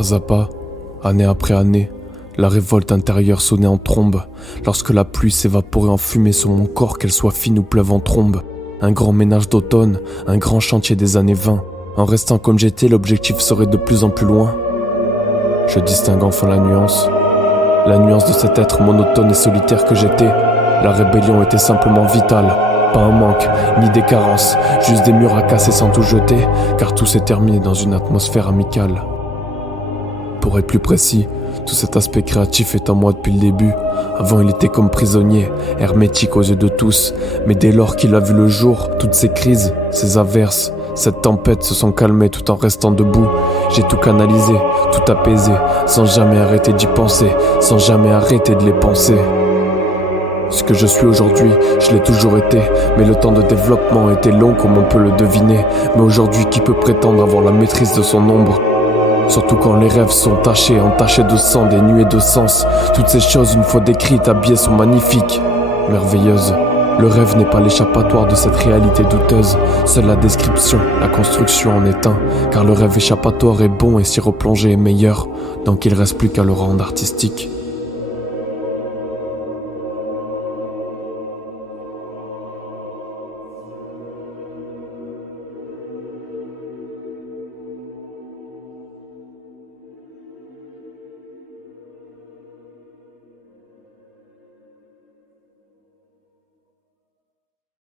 Pas à pas, année après année, la révolte intérieure sonnait en trombe. Lorsque la pluie s'évaporait en fumée sur mon corps, qu'elle soit fine ou pleuve en trombe. Un grand ménage d'automne, un grand chantier des années 20. En restant comme j'étais, l'objectif serait de plus en plus loin. Je distingue enfin la nuance de cet être monotone et solitaire que j'étais. La rébellion était simplement vitale. Pas un manque, ni des carences, juste des murs à casser sans tout jeter, car tout s'est terminé dans une atmosphère amicale. Pour être plus précis, tout cet aspect créatif est en moi depuis le début. Avant il était comme prisonnier, hermétique aux yeux de tous. Mais dès lors qu'il a vu le jour, toutes ces crises, ces averses, cette tempête se sont calmées tout en restant debout. J'ai tout canalisé, tout apaisé, sans jamais arrêter d'y penser, sans jamais arrêter de les penser. Ce que je suis aujourd'hui, je l'ai toujours été, mais le temps de développement était long comme on peut le deviner. Mais aujourd'hui, qui peut prétendre avoir la maîtrise de son ombre ? Surtout quand les rêves sont tachés, entachés de sang, des nuées de sens. Toutes ces choses, une fois décrites, habillées, sont magnifiques, merveilleuses. Le rêve n'est pas l'échappatoire de cette réalité douteuse. Seule la description, la construction en est un. Car le rêve échappatoire est bon et s'y replonger est meilleur. Donc il reste plus qu'à le rendre artistique.